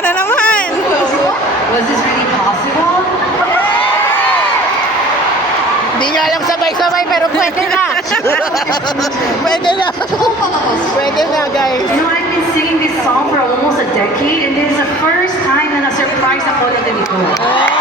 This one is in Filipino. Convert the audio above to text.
na naman. Was this really possible? Hindi nga alam sabay-sabay, pero pwede na. Pwede na. Pwede na, guys. You know, I've been singing this song for almost a decade, and this is the first time na na-surprise ako na ganito.